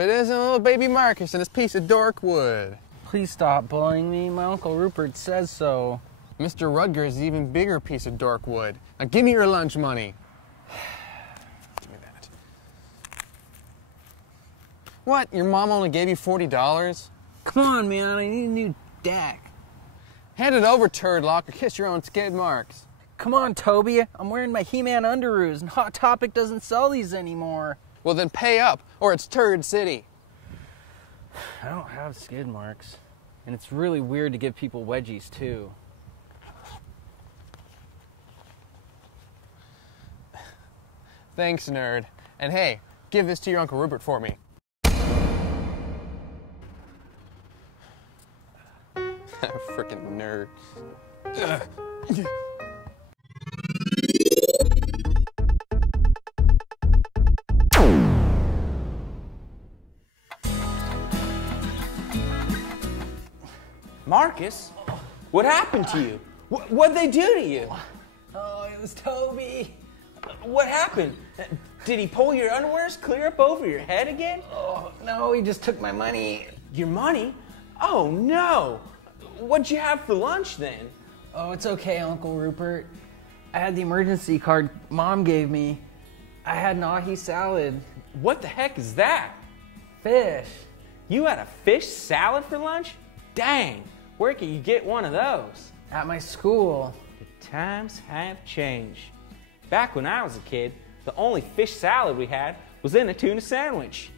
it isn't little baby Markus and his piece of dork wood. Please stop bullying me. My Uncle Rupert says so. Mr. Rudger is an even bigger piece of dork wood. Now give me your lunch money. Give me that. What? Your mom only gave you $40? Come on, man. I need a new deck. Hand it over, turd lock, or kiss your own skid marks. Come on, Toby. I'm wearing my He-Man underoos, and Hot Topic doesn't sell these anymore. Well, then pay up, or it's Turd City. I don't have skid marks. And it's really weird to give people wedgies, too. Thanks, nerd. And hey, give this to your Uncle Rupert for me. Frickin' nerd. Markus, what happened to you? What'd they do to you? Oh, it was Toby. What happened? Did he pull your underwears clear up over your head again? Oh, no, he just took my money. Your money? Oh, no. What'd you have for lunch then? Oh, it's okay, Uncle Rupert. I had the emergency card Mom gave me. I had an ahi salad. What the heck is that? Fish. You had a fish salad for lunch? Dang, where can you get one of those? At my school. The times have changed. Back when I was a kid, the only fish salad we had was in a tuna sandwich.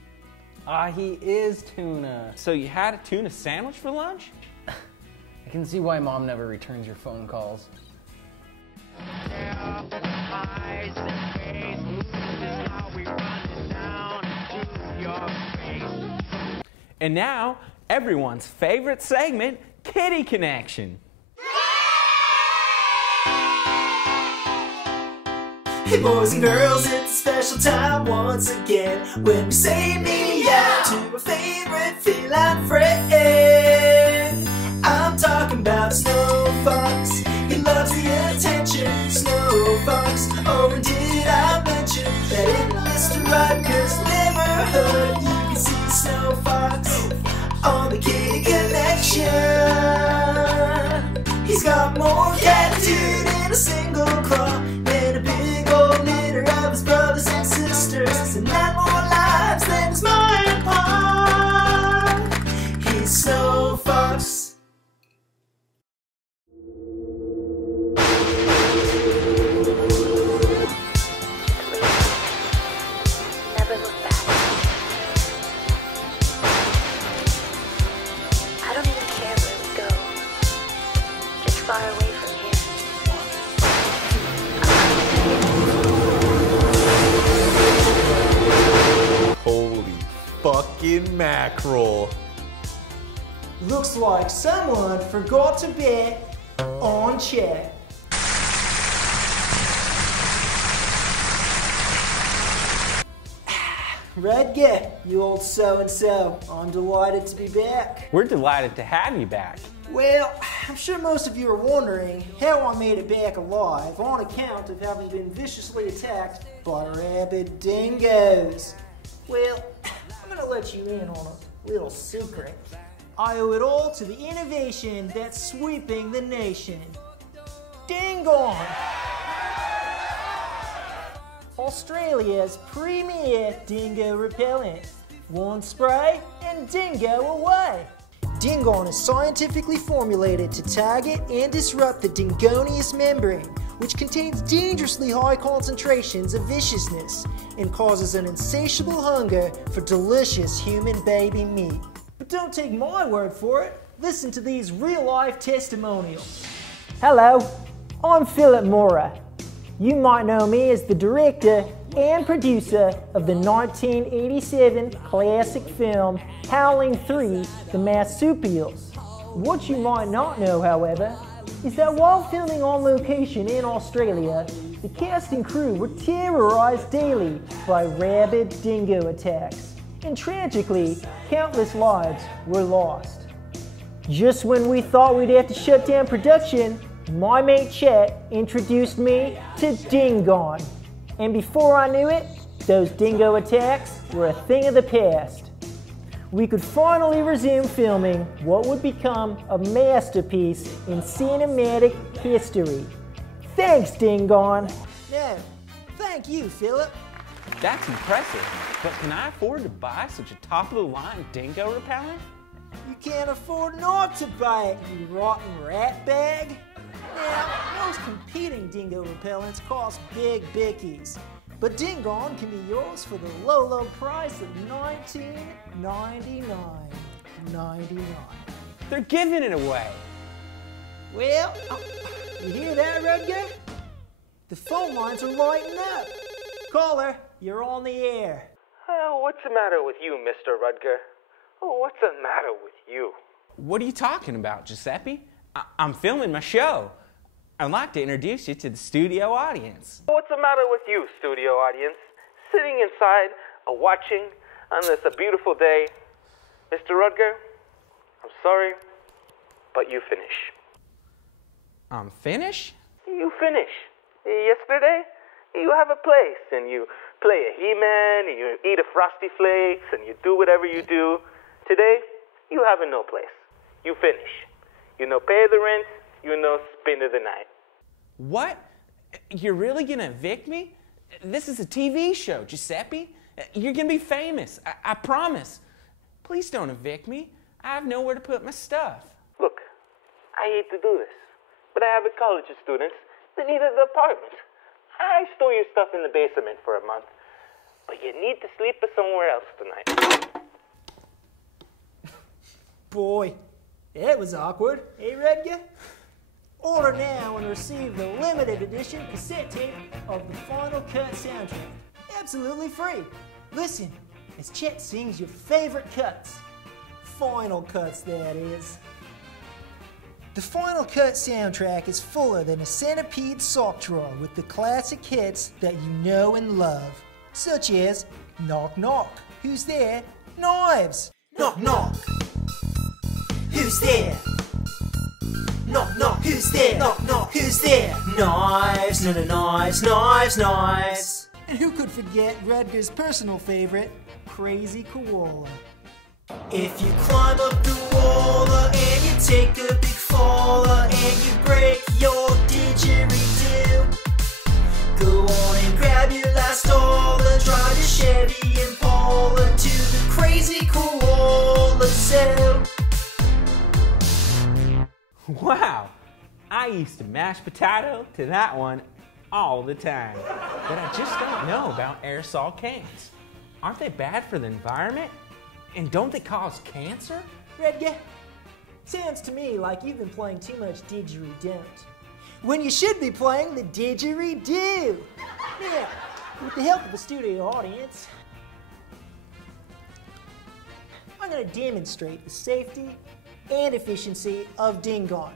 Ahi is tuna. So you had a tuna sandwich for lunch? I can see why Mom never returns your phone calls. And now, everyone's favorite segment, Kitty Connection. Hey boys and girls, it's a special time once again when we say meow to our favorite feline friend. I'm talking about Snow Fox. He loves the attention. Snow Fox. Oh, and did I mention that in Mr. Rutger's neighborhood you can see Snow Fox on the Kitty Connection. He's got more gratitude in a single claw than a big old litter of his brothers and sisters, and 9 more lives than his mom and pop. He's Snow Fox. Never look back. I don't even care where we go. Just far away from here. Holy fucking mackerel. Looks like someone forgot to bet on Chet. Rudger, you old so-and-so, I'm delighted to be back. We're delighted to have you back. Well, I'm sure most of you are wondering how I made it back alive on account of having been viciously attacked by rabid dingoes. Well, I'm gonna let you in on a little secret. I owe it all to the innovation that's sweeping the nation. Dingon! Australia's premier dingo repellent. One spray and dingo away. Dingon is scientifically formulated to target and disrupt the Dingonius membrane, which contains dangerously high concentrations of viciousness and causes an insatiable hunger for delicious human baby meat. But don't take my word for it. Listen to these real-life testimonials. Hello, I'm Philip Mora. You might know me as the director and producer of the 1987 classic film Howling 3: The Marsupials. What you might not know, however, is that while filming on location in Australia, the cast and crew were terrorized daily by rabid dingo attacks, and tragically, countless lives were lost. Just when we thought we'd have to shut down production, my mate Chet introduced me to Dingon. And before I knew it, those dingo attacks were a thing of the past. we could finally resume filming what would become a masterpiece in cinematic history. Thanks, Dingon. No, thank you, Philip. That's impressive, but can I afford to buy such a top-of-the-line dingo repellent? You can't afford not to buy it, you rotten rat bag. Now, most competing dingo repellents cost big bickies, but Dingon can be yours for the low, low price of $19.99. They're giving it away. Well, you hear that, Rudger? The phone lines are lighting up. Caller, you're on the air. Oh, what's the matter with you, Mr. Rudger? Oh, what's the matter with you? What are you talking about, Giuseppe? I'm filming my show. I'd like to introduce you to the studio audience. What's the matter with you, studio audience? Sitting inside, watching on this beautiful day. Mr. Rudger, I'm sorry, but you finish. I'm finished? You finish. Yesterday, you have a place, and you play a He-Man, and you eat a Frosty Flakes, and you do whatever you do. Today, you have no place. You finish. You no pay the rent, you no spend the night. What? You're really gonna evict me? This is a TV show, Giuseppe. You're gonna be famous, I promise. Please don't evict me. I have nowhere to put my stuff. Look, I hate to do this, but I have a college of students that need an apartment. I store your stuff in the basement for a month, but you need to sleep somewhere else tonight. Boy, that was awkward, eh, Rudger? Order now and receive the limited edition cassette tape of the Final Cut soundtrack. Absolutely free. Listen as Chet sings your favorite cuts. Final cuts, that is. The Final Cut soundtrack is fuller than a centipede sock drawer with the classic hits that you know and love, such as Knock Knock, Who's There? Knives! Knock Knock! Who's there? Knock knock, who's there? Knock knock, who's there? Knives, no knives, knives, knives. And who could forget Rudger's personal favorite, Crazy Koala? If you climb up the wall and you take a big fall and you break your didgeridoo, go on and grab your last dollar, drive the Chevy Impala to the Crazy Koala Zoo. Wow, I used to mash potato to that one all the time. But I just don't know about aerosol cans. Aren't they bad for the environment? And don't they cause cancer? Rudger, sounds to me like you've been playing too much didgeridoo, when you should be playing the didgeridoo. Now, with the help of the studio audience, I'm going to demonstrate the safety and efficiency of Dingon.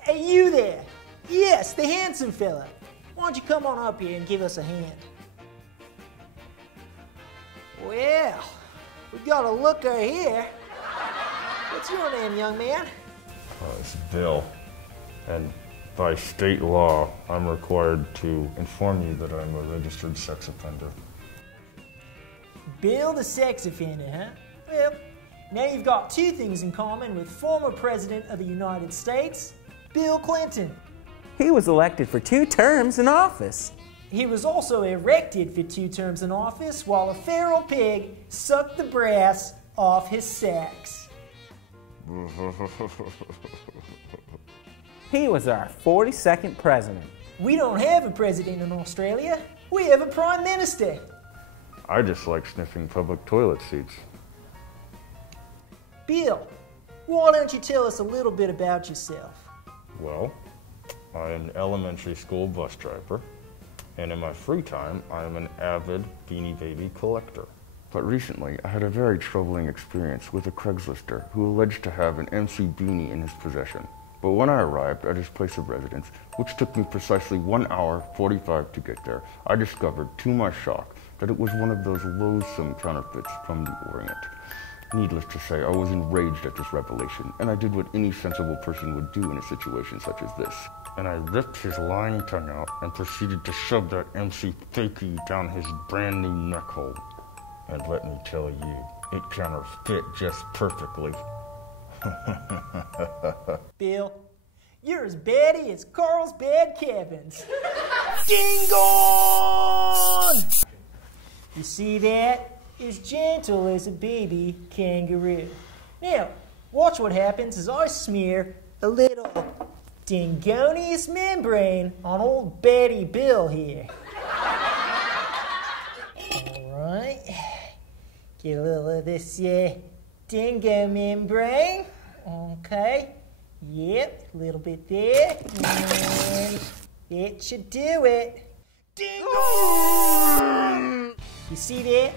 Hey, you there! Yes, the handsome fella. Why don't you come on up here and give us a hand? Well, we got a looker here. What's your name, young man? It's Bill, and by state law, I'm required to inform you that I'm a registered sex offender. Bill the sex offender, huh? Well, now you've got two things in common with former President of the United States, Bill Clinton. He was elected for 2 terms in office. He was also erected for 2 terms in office while a feral pig sucked the brass off his sax. He was our 42nd president. We don't have a president in Australia. We have a prime minister. I just like sniffing public toilet seats. Bill, why don't you tell us a little bit about yourself? Well, I'm an elementary school bus driver, and in my free time, I'm an avid Beanie Baby collector. But recently, I had a very troubling experience with a Craigslist who alleged to have an MC Beanie in his possession. But when I arrived at his place of residence, which took me precisely 1 hour 45 to get there, I discovered, to my shock, that it was one of those loathsome counterfeits from the Orient. Needless to say, I was enraged at this revelation, and I did what any sensible person would do in a situation such as this. And I ripped his lying tongue out and proceeded to shove that MC fakie down his brand new neck hole. And let me tell you, It counters fit just perfectly. Bill, you're as batty as Carl's bad cabins. Ding dong! You see that? As gentle as a baby kangaroo. Now, watch what happens as I smear a little dingonius membrane on old Batty Bill here. Alright. Get a little of this dingo membrane. Okay. Yep, a little bit there. And it should do it. Dingo! You see that?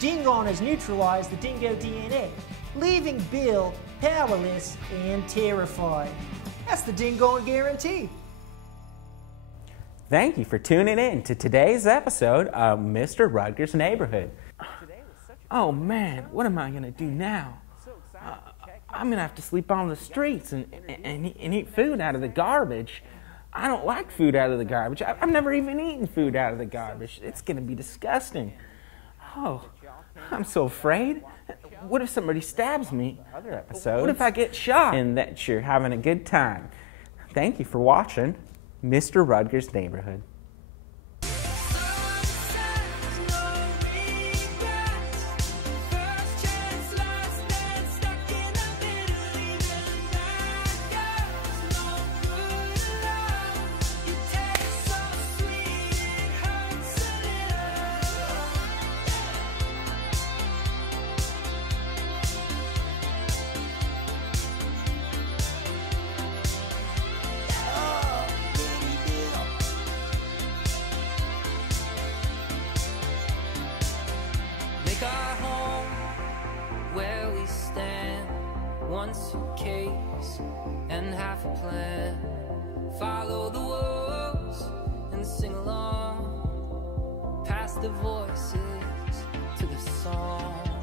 Dingon has neutralized the dingo DNA, leaving Bill powerless and terrified. That's the Dingon guarantee. Thank you for tuning in to today's episode of Mr. Rudger's Neighborhood. Oh man, what am I gonna do now? I'm gonna have to sleep on the streets and eat food out of the garbage. I don't like food out of the garbage. I've never even eaten food out of the garbage. It's gonna be disgusting. Oh, I'm so afraid. What if somebody stabs me? Other episodes. What if I get shot? And that you're having a good time. Thank you for watching Mr. Rudger's Neighborhood. Make our home where we stand, one suitcase and half a plan. Follow the wolves and sing along, pass the voices to the song.